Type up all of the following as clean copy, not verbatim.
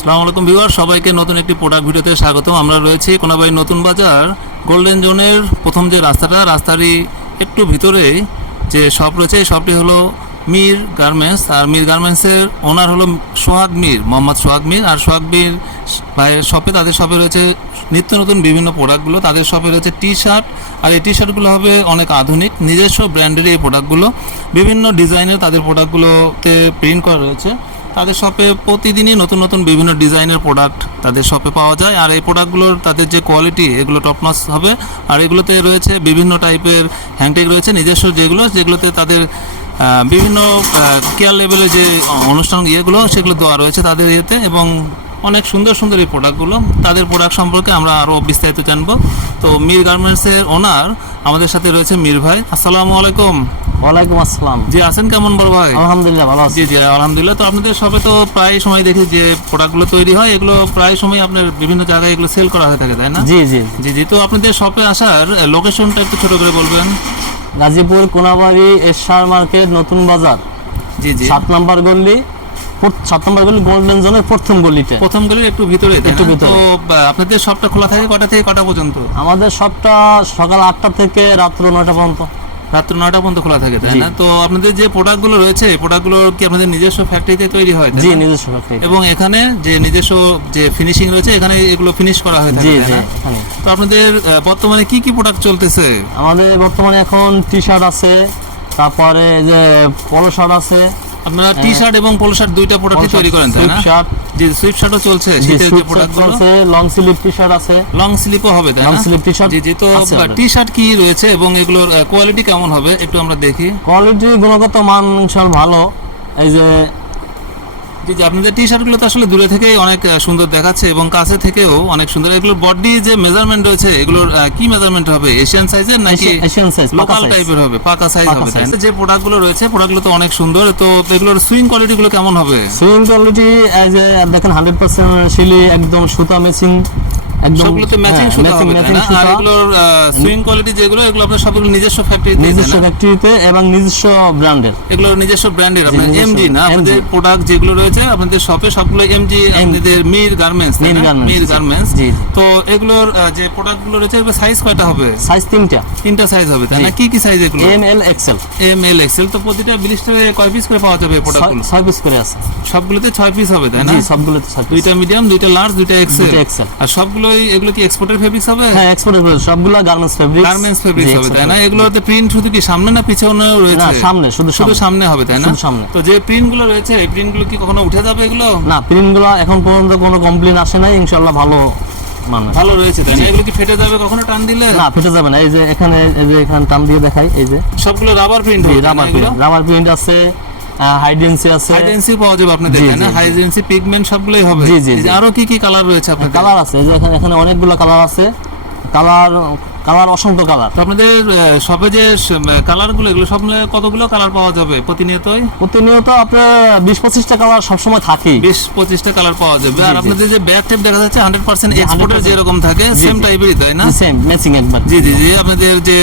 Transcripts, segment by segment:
আসসালামু আলাইকুম ভিউয়ার, সবাইকে নতুন একটি প্রোডাক্ট ভিডিওতে স্বাগতম। আমরা রয়েছি কোনাবাড়ি নতুন বাজার গোল্ডেন জোনের প্রথম যে রাস্তারই একটু ভিতরে যে শপ রয়েছে, এই শপটি হলো মীর গার্মেন্টস। আর মীর গার্মেন্টসের ওনার হলো সোহাগ মীর, মোহাম্মদ সোহাগ মীর। আর সোহাগ মীর ভাইয়ের শপে, তাদের শপে রয়েছে নিত্য নতুন বিভিন্ন প্রোডাক্টগুলো। তাদের শপে রয়েছে টি শার্ট, আর এই টি শার্টগুলো হবে অনেক আধুনিক নিজস্ব ব্র্যান্ডের এই প্রোডাক্টগুলো। বিভিন্ন ডিজাইনের তাদের প্রোডাক্টগুলোতে প্রিন্ট করা রয়েছে। তাদের শপে প্রতিদিনই নতুন নতুন বিভিন্ন ডিজাইনের প্রোডাক্ট তাদের শপে পাওয়া যায়। আর এই প্রোডাক্টগুলোর তাদের যে কোয়ালিটি, এগুলো টপনচ হবে। আর এগুলোতে রয়েছে বিভিন্ন টাইপের হ্যান্ডটেক রয়েছে নিজস্ব, যেগুলোতে তাদের বিভিন্ন কেয়ার লেভেলের যে অনুষ্ঠান সেগুলো দেওয়া রয়েছে তাদের ইয়েতে। এবং অনেক সুন্দর সুন্দর এই প্রোডাক্টগুলো, তাদের প্রোডাক্ট সম্পর্কে আমরা আরও বিস্তারিত জানবো। তো মীর গার্মেন্টসের ওনার আমাদের সাথে রয়েছে মীর ভাই। আসসালামু আলাইকুম। ওয়ালাইকুম আসসালাম। জি, আছেন কেমন বড় ভাই? আলহামদুলিল্লাহ ভালো আছি। জি জি আলহামদুলিল্লাহ। তো আপনাদের শপে তো প্রায় সময় দেখি যে প্রোডাক্টগুলো তৈরি হয়, এগুলো প্রায় সময় আপনার বিভিন্ন জায়গায় এগুলো সেল করা হয়ে থাকে, তাই না? জি জি জি জি। তো আপনাদের শপে আসার লোকেশনটা একটু ছোট করে বলবেন। গাজীপুর কোনাবাড়ি এশার মার্কেট নতুন বাজার, জি জি। 7 নম্বর গলি, গোল্ডেন জোনের প্রথম গলিতে। প্রথম গলির একটু ভিতরে, একটু ভিতরে। তো আপনাদের শপটা খোলা থাকে কটা থেকে কটা পর্যন্ত? আমাদের সবটা সকাল 8টা থেকে রাত্র 9টা পর্যন্ত। রাত্র 9টা পর্যন্ত খোলা থাকে, তাই না? তো আপনাদের যে প্রোডাক্টগুলো রয়েছে, প্রোডাক্টগুলো কি আপনাদের নিজস্ব ফ্যাক্টরিতে তৈরি হয়? জি, নিজস্ব ফ্যাক্টরি। এবং এখানে যে নিজস্ব যে ফিনিশিং রয়েছে, এখানে এগুলো ফিনিশ করা হয়ে থাকে, জি তাই জি। না? তো আপনাদের বর্তমানে কি কি প্রোডাক্ট চলতেছে? আমাদের বর্তমানে এখন টি শার্ট আছে, তারপরে যে পলো শার্ট আছে। আপনারা টি শার্ট এবং পোলো শার্ট দুইটা প্রোডাক্টই তৈরি করেন, তাই না? শার্ট, জি, সুইপ শার্টও চলছে, শীতের যে প্রোডাক্টগুলো। লং স্লিভ টি শার্ট আছে। লং স্লিপও হবে, তাই না? Long sleeve T shirt. জি জি। তো টি শার্ট কি রয়েছে এবং এগুলোর কোয়ালিটি কেমন হবে একটু আমরা দেখি। কোয়ালিটি গুণগত মান ইনশাআল্লাহ ভালো। এই যে জি জি, আপনাদের টি শার্টগুলো তো আসলে দূরে থেকেই অনেক সুন্দর দেখাচ্ছে এবং কাছে থেকেও অনেক সুন্দর। এগুলোর বডি যে মেজারমেন্ট রয়েছে, এগুলোর কি মেজারমেন্ট হবে? এশিয়ান সাইজের নাকি এশিয়ান সাইজ, লোকাল টাইপের হবে? পাকা সাইজ হবে, তাই না? যে প্রোডাক্টগুলো রয়েছে, প্রোডাক্টগুলো তো অনেক সুন্দর। তো এগুলোর সুইং কোয়ালিটিগুলো কেমন হবে? সুইং কোয়ালিটি এই যে দেখেন 100% শিলি, একদম সুতা মেশিং, একদম সবগুলোতে ম্যাচিং সুতা হবে, তাই না? আর এগুলোর সুইং কোয়ালিটি যেগুলো, এগুলো আপনার সবগুলো নিজস্ব ফ্যাক্টরিতে, নিজস্ব ফ্যাক্টরিতে এবং নিজস্ব ব্র্যান্ডের। এগুলোর নিজস্ব ব্র্যান্ডের, আপনার এমজি না? আপনাদের প্রোডাক্ট যেগুলো রয়েছে আপনাদের শপে সবগুলো এমজি, আপনাদের মীর গার্মেন্টস, মীর গার্মেন্টস। জি। তো এগুলোর যে প্রোডাক্টগুলো রয়েছে, এগুলো সাইজ কয়টা হবে? সাইজ তিনটা সাইজ হবে, তাই না? কি কি সাইজ এগুলো? M L XL. M L XL. তো প্রতিটা ব্লিস্টারে কয় পিস করে পাওয়া যাবে প্রোডাক্টগুলো? 6 পিস করে আছে। সবগুলোতে 6 পিস হবে, তাই না? জি, সবগুলোতে 6 পিস। দুইটা মিডিয়াম, দুইটা লার্জ, দুইটা এক্সেল। আর সবগুলোই এগুলো কি এক্সপোর্টের ফেব্রিক্স হবে? হ্যাঁ, এক্সপোর্টের ফেব্রিক্স, সবগুলো গার্মেন্টস ফেব্রিক্স হবে, তাই না? এগুলোতে প্রিন্ট শুধু কি সামনে না পিছনেও রয়েছে? না, সামনে, শুধু সামনে হবে, তাই না? শুধু সামনে। তো যে প্রিন্টগুলো রয়েছে, এই প্রিন্টগুলো কি কখনো উঠে যাবে এগুলো? না, প্রিন্টগুলো এখন পর্যন্ত কোনো কমপ্লেইন আসে নাই, ইনশাআল্লাহ ভালো ভালো রয়েছে, তাই না? এগুলো কি ফেটে যাবে কখনো টান দিলে? না, ফেটে যাবে না। এই যে এখানে টান দিয়ে দেখাই, এই যে সবগুলো রাবার প্রিন্ট হবে, রাবার প্রিন্ট আছে, হাইডেন্সি আছে। হাইডেন্সি পাওয়া যাবে আপনাদের, তাই না? হাইডেন্সি পিগমেন্ট সবগুলোই হবে। জি জি। আরো কি কি কালার রয়েছে আপনাদের? কালার আছে, এই যে এখানে অনেকগুলো কালার আছে। কালার অসংখ্য কালার। তো আপনাদের শপে যে কালারগুলো, এগুলো সব মিলে কতগুলো কালার পাওয়া যাবে প্রতিনিয়তই? প্রতিনিয়ত আপনার 20-25টা কালার সবসময় থাকে। 20-25টা কালার পাওয়া যাবে। আর আপনাদের যে ব্যাক টেপ দেখা যাচ্ছে 100% এক্সপোর্টের যেরকম থাকে, সেম টাইপেরই, তাই না? সেম ম্যাচিং একবার। জি জি জি। আপনাদের যে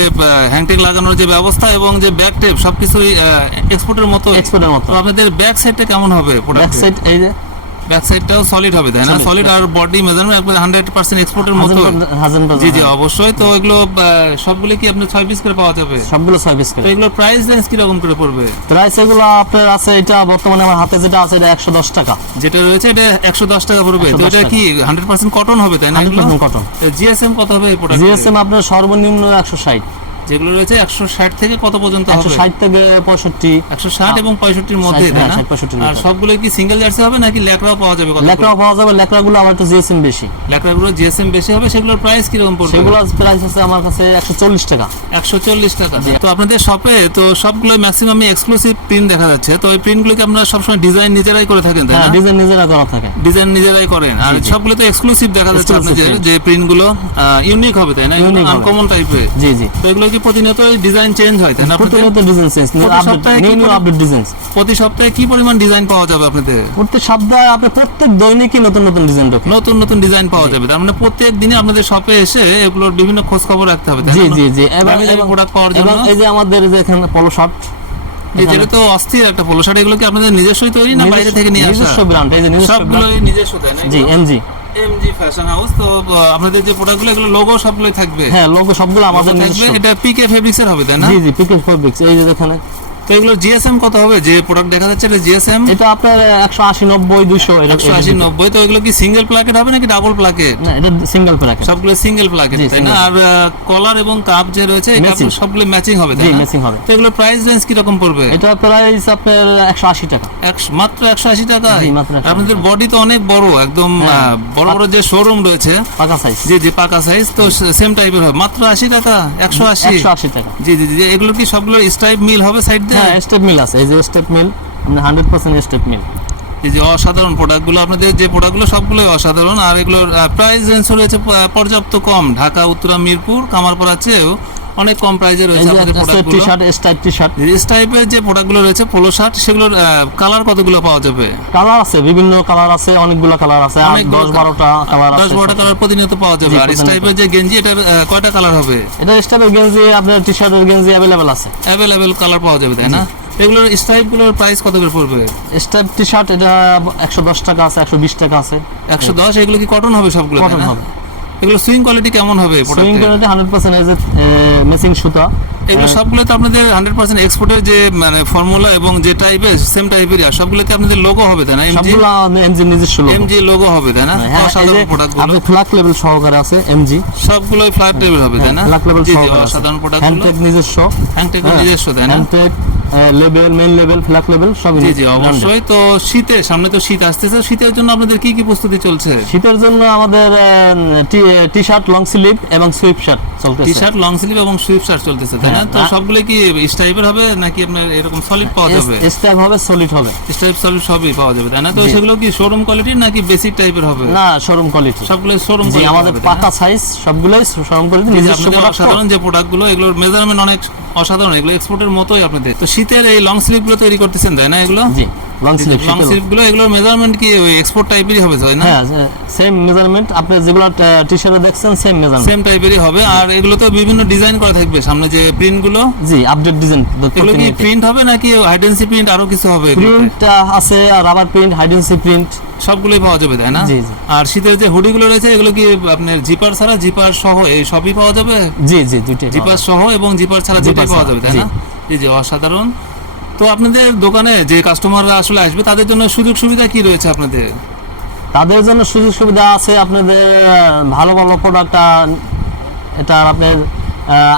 হ্যান্ডটেক লাগানোর যে ব্যবস্থা এবং যে ব্যাক টেপ সবকিছুই এক্সপোর্টের মতো। তো আপনাদের ব্যাক সাইডটা কেমন হবে? ব্যাক সাইড এই যে ব্যাক সাইডটাও সলিড হবে, তাই না? সলিড। আর বডি মেজারমেন্ট একবার 100% এক্সপোর্টের মতো। জি জি, অবশ্যই। তো এগুলো সবগুলো কি আপনার 6 পিস করে পাওয়া যাবে? সবগুলো 6 পিস করে। তো এগুলোর প্রাইস রেঞ্জ কি রকম করে পড়বে? প্রাইস এগুলো আপনার আছে, এটা বর্তমানে আমার হাতে যেটা আছে এটা 110 টাকা। যেটা রয়েছে এটা 110 টাকা পড়বে। তো এটা কি 100% কটন হবে, তাই না? 100% কটন। জিএসএম কত হবে এই প্রোডাক্ট? জিএসএম আপনার সর্বনিম্ন 160। যেগুলো রয়েছে 160 থেকে কত পর্যন্ত হবে? 160 থেকে 65। 160 এবং 65 এর মধ্যে, তাই না? আর সবগুলো কি সিঙ্গেল জার্সি হবে নাকি ল্যাকড়াও পাওয়া যাবে? ল্যাকড়াও পাওয়া যাবে। ল্যাকড়াগুলো আবার একটু জিএসএম বেশি। ল্যাকড়াগুলো জিএসএম বেশি হবে। সেগুলোর প্রাইস কি রকম পড়বে? সেগুলোর প্রাইস আছে আমার কাছে 140 টাকা। 140 টাকা। তো আপনাদের শপে তো সবগুলো ম্যাক্সিমাম এক্সক্লুসিভ প্রিন্ট দেখা যাচ্ছে। তো এই প্রিন্টগুলো কি আপনারা সবসময় ডিজাইন নিজেরাই করে থাকেন, তাই না? হ্যাঁ, ডিজাইন নিজেরা করা থাকে। ডিজাইন নিজেরাই করেন। আর সবগুলো তো এক্সক্লুসিভ দেখা যাচ্ছে আপনাদের যে প্রিন্টগুলো ইউনিক হবে, তাই না? আনকমন টাইপের। জি জি। তো এগুলো কি প্রতিনিয়ত ডিজাইন চেঞ্জ হয়, তাই না? প্রতিনিয়ত design change, new update design. প্রতি সপ্তাহে কি পরিমাণ ডিজাইন পাওয়া যাবে আপনাদের? প্রতি সপ্তাহে আপনি প্রত্যেক দৈনিকই নতুন নতুন ডিজাইন ঢোকে। নতুন নতুন ডিজাইন পাওয়া যাবে। তার মানে প্রত্যেক দিনে আপনাদের শপে এসে এগুলোর বিভিন্ন খোঁজ খবর রাখতে হবে, তাই না? জি জি জি। এবং প্রোডাক্ট পাওয়ার জন্য এই যে আমাদের যে এখানে পলো শার্ট, এই যেটা তো অস্থির একটা পোলো শার্ট, এগুলো কি আপনাদের নিজস্বই তৈরি না বাইরে থেকে নিয়ে আসা? নিজস্ব ব্র্যান্ড, এই যে নিজস্ব সবগুলোই brand। নিজস্ব তাই না? জি, এমজি। MG fashion house. তো আপনাদের যে প্রোডাক্টগুলো এগুলো লোগো সবগুলোই থাকবে? হ্যাঁ, লোগো সবগুলো আমাদের থাকবে। নিজস্ব। এটা পিকে ফেব্রিক্স এর হবে তাই না? জি জি, পিকেল ফেব্রিক্স। এই যে দেখেন, তো এগুলো জিএসএম কত হবে? যে প্রোডাক্ট দেখা যাচ্ছে এটা জিএসএম এটা আপনার 180, 90, 200 এরকম। 180, 90। তো এগুলো কি সিঙ্গেল প্লাকেট হবে নাকি ডাবল প্লাকেট? না, এটা সিঙ্গেল প্যাকেট। সবগুলো সিঙ্গেল প্লাকেট জি, তাই না? single। আর কলার এবং কাপ যে রয়েছে এই Matching। কাপগুলো সবগুলো ম্যাচিং হবে জি, তাই না? ম্যাচিং হবে। তো এগুলো প্রাইস রেঞ্জ কি রকম পড়বে? এটা প্রাইস আপনার 180 টাকা। মাত্র 180 টাকা। জি, মাত্র 180 আপনাদের বডি তো অনেক বড়, একদম হ্যাঁ। বড় বড় যে শোরুম রয়েছে, পাকা সাইজ। জি জি পাকা সাইজ, তো সেম টাইপের হবে। মাত্র 80 টাকা, 180। 180 টাকা। জি জি জি। এগুলো কি সবগুলো স্টাইপ মিল হবে সাইড দিয়ে? হ্যাঁ, স্টেপ মিল আছে। এই যে স্টেপ মিল, মানে 100% স্টেপ মিল। এই যে অসাধারণ প্রোডাক্টগুলো, আপনাদের যে প্রোডাক্টগুলো সবগুলোই অসাধারণ। আর এগুলোর প্রাইস রেঞ্জ রয়েছে পর্যাপ্ত কম। ঢাকা, উত্তরা, মিরপুর, কামারপাড়া চেয়েও অনেক কম প্রাইসে এই রয়েছে যে আপনাদের একটা প্রোডাক্টগুলো। T-shirt, stripe T-shirt. এই টাইপের যে প্রোডাক্টগুলো রয়েছে পোলো শার্ট, সেগুলোর কালার কতগুলো পাওয়া যাবে? কালার আছে, বিভিন্ন কালার আছে, অনেকগুলো কালার আছে, আর অনেকগুলো 10-12টা কালার আছে। 10-12টা কালার প্রতিনিয়ত পাওয়া যাবে। জি, আর প্রতিনিয়ত। টাইপের যে গেঞ্জি, এটার কয়টা কালার হবে? এটা স্টেপের গেঞ্জি, আপনার টি-শার্টের গেঞ্জি अवेलेबल আছে। অ্যাভেলেবেল কালার পাওয়া যাবে তাই না? এগুলোর স্টাইপগুলোর প্রাইস কত করে পড়বে? স্টেপ টি-শার্ট এটা 110 টাকা আছে, 120 টাকা আছে। 110। এগুলো কি কটন হবে সবগুলো তাই কটন না? হবে। এগুলো সুইং কোয়ালিটি কেমন হবে সুইং প্রোডাক্টে? কোয়ালিটি 100% এই যে মেসিং সুতা। এগুলো সবগুলো তো আপনাদের 100% এক্সপোর্টের যে মানে ফর্মুলা এবং যে টাইপের সেম টাইপেরই, আর সবগুলোতে আপনাদের লোগো হবে তাই না? এমজি, সবগুলো এমজি নিজস্ব লোগো। এমজি লোগো হবে তাই না? হ্যাঁ, এই যে অসাধারণ প্রোডাক্টগুলো আপনি ফ্ল্যাগ লেভেল সহকারে আছে এমজি। সবগুলোই ফ্ল্যাট টেবিল হবে তাই না? ফ্ল্যাগ লেভেল জি জি, সহকারে আছে। অসাধারণ প্রোডাক্টগুলো। হ্যান্ডটেক নিজস্ব। হ্যান্ডটেক হ্যাঁ, নিজস্ব তাই না? Hand tag level, main level, flag level সব জি জি অবশ্যই। তো শীতের সামনে তো শীত আসতেছে, শীতের জন্য আপনাদের কি কি প্রস্তুতি চলছে? শীতের জন্য আমাদের টি-শার্ট, লং স্লিভ এবং সুইপ শার্ট চলতেছে। টি শার্ট, লং স্লিভ এবং সুইপ শার্ট চলতেছে তাই না? হ্যাঁ। তো সবগুলো কি স্টাইপের হবে নাকি আপনার এরকম সলিড পাওয়া যাবে? স্টেপ হবে, সলিড হবে। স্টাইপ সলিড সবই পাওয়া যাবে তাই না? তো জি। সেগুলো কি শোরুম কোয়ালিটির নাকি বেসিক টাইপের হবে? না, শোরুম কোয়ালিটি। সবগুলো শোরুম জি, আমাদের পাকা সাইজ সবগুলোই শোরুম কোয়ালিটি, নিজস্ব প্রোডাক্ট। সাধারণ যে প্রোডাক্টগুলো, এগুলোর মেজারমেন্ট অনেক অসাধারণ, এগুলো এক্সপোর্টের মতোই আপনাদের। তো শীতের এই লং স্লিভ গুলো তৈরি করতেছেন তাই না? এগুলো জি, লং স্লিভ। লং স্লিভ গুলো, এগুলোর মেজারমেন্ট কি ওই এক্সপোর্ট টাইপেরই হবে তাই না? হ্যাঁ, সেম মেজারমেন্ট। আপনি যেগুলো টি-শার্টে দেখছেন সেম মেজারমেন্ট। সেম টাইপেরই হবে। আর এগুলো তো বিভিন্ন ডিজাইন করা থাকবে সামনে যে প্রিন্ট গুলো, জি, আপডেট ডিজাইন। এগুলো কি প্রিন্ট হবে নাকি হাইডেন্সি প্রিন্ট আরো কিছু হবে? এগুলোতে? প্রিন্ট আছে, আর রাবার প্রিন্ট, হাইডেন্সি প্রিন্ট। সবগুলোই পাওয়া যাবে তাই না? জি, জি। আর শীতের যে হুডি গুলো রয়েছে, এগুলো কি আপনার জিপার ছাড়া, জিপার সহ এই সবই পাওয়া যাবে? জি জি, দুইটাই। জিপার সহ এবং জিপার ছাড়া জিপার দুটোই পাওয়া ছাড়া, যাবে তাই জি। না? জি জি অসাধারণ। তো আপনাদের দোকানে যে কাস্টমাররা আসলে আসবে তাদের জন্য সুযোগ সুবিধা কি রয়েছে আপনাদের? তাদের জন্য সুযোগ সুবিধা আছে। আপনাদের ভালো ভালো প্রোডাক্ট, এটা আপনার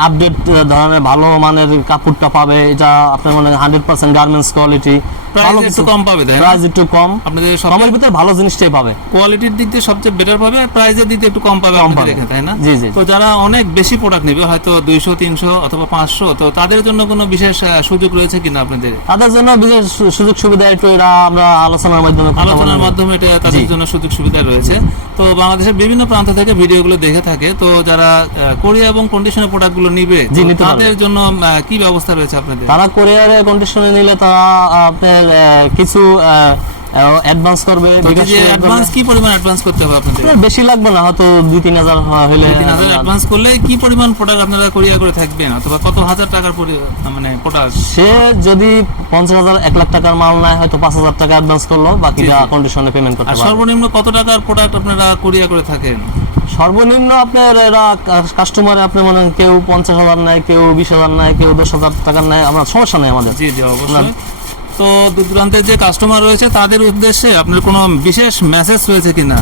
আপডেট ধরনের ভালো মানের কাপড়টা পাবে। এটা আপনার মানে 100% গার্মেন্টস কোয়ালিটি। প্রাইস একটু কম পাবে তাই না? প্রাইস একটু কম। আপনাদের সব কমের ভিতরে ভালো জিনিসটাই পাবে। কোয়ালিটির দিক দিয়ে সবচেয়ে বেটার পাবে, আর প্রাইসের দিক দিয়ে একটু কম পাবে আপনাদের পাবে। এখানে তাই না? জি, জি। তো যারা অনেক বেশি প্রোডাক্ট নেবে, হয়তো 200, 300 অথবা 500, তো তাদের জন্য কোনো বিশেষ সুযোগ রয়েছে কিনা আপনাদের? তাদের জন্য বিশেষ সুযোগ সুবিধা একটু এরা আমরা আলোচনার মাধ্যমে কথা আলোচনার বলবো। মাধ্যমে এটা তাদের জি। জন্য সুযোগ সুবিধা রয়েছে। তো বাংলাদেশের বিভিন্ন প্রান্ত থেকে ভিডিওগুলো দেখে থাকে, তো যারা কোরিয়া এবং কন্ডিশনের প্রোডাক্টগুলো নিবে, জি, তো নিতে পারবে। তাদের জন্য কি ব্যবস্থা রয়েছে আপনাদের? তারা কোরিয়ারে কন্ডিশনে নিলে তারা আপনার কিছু অ্যাডভান্স করবে। তো বিকাশ যে করবে। অ্যাডভান্স কি পরিমাণ অ্যাডভান্স করতে হবে আপনাদের? আপনার বেশি লাগবে না, হয়তো 2-3 হাজার হলে। 3,000 অ্যাডভান্স করলে কি পরিমাণ প্রোডাক্ট আপনারা কোরিয়া করে থাকবেন, অথবা কত হাজার টাকার মানে প্রোডাক্ট? সে যদি 50,000, 1 লাখ টাকার মাল নেয়, হয়তো 5,000 টাকা অ্যাডভান্স করলো, বাকিটা জি, জি। কন্ডিশনে পেমেন্ট করতে আর পারবে। সর্বনিম্ন কত টাকার প্রোডাক্ট আপনারা কোরিয়া করে থাকেন? সর্বনিম্ন আপনার এরা কাস্টমারে আপনি মনে করেন কেউ 50,000 নেয়, কেউ 20,000 নেয়, কেউ 10,000 টাকার নেয়, আমরা সমস্যা নেই আমাদের। জি জি অবশ্যই। তো দূর দূরান্তের যে কাস্টমার রয়েছে তাদের উদ্দেশ্যে আপনার কোনো বিশেষ মেসেজ রয়েছে কিনা?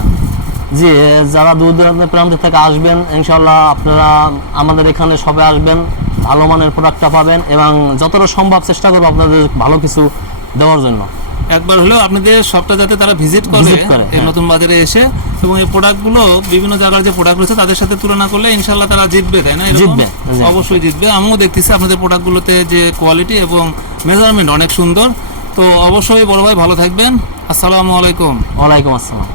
জি, যারা দূর দূরান্তের প্রান্ত থেকে আসবেন, ইনশাল্লাহ আপনারা আমাদের এখানে সবে আসবেন, ভালো মানের প্রোডাক্টটা পাবেন, এবং যতটা সম্ভব চেষ্টা করবো আপনাদের ভালো কিছু দেওয়ার জন্য। একবার হলেও আপনাদের শপটা যাতে তারা ভিজিট করে Visit করে, এই হ্যাঁ। নতুন বাজারে এসে, এবং এই প্রোডাক্টগুলো বিভিন্ন জায়গার যে প্রোডাক্ট রয়েছে তাদের সাথে তুলনা করলে ইনশাল্লাহ তারা জিতবে তাই না? এরকম? জিতবে, জি। অবশ্যই জিতবে। আমিও দেখতেছি আপনাদের প্রোডাক্টগুলোতে যে কোয়ালিটি এবং মেজারমেন্ট অনেক সুন্দর। তো অবশ্যই বড় ভাই ভালো থাকবেন। আসসালামু আলাইকুম। ওয়ালাইকুম আসসালাম।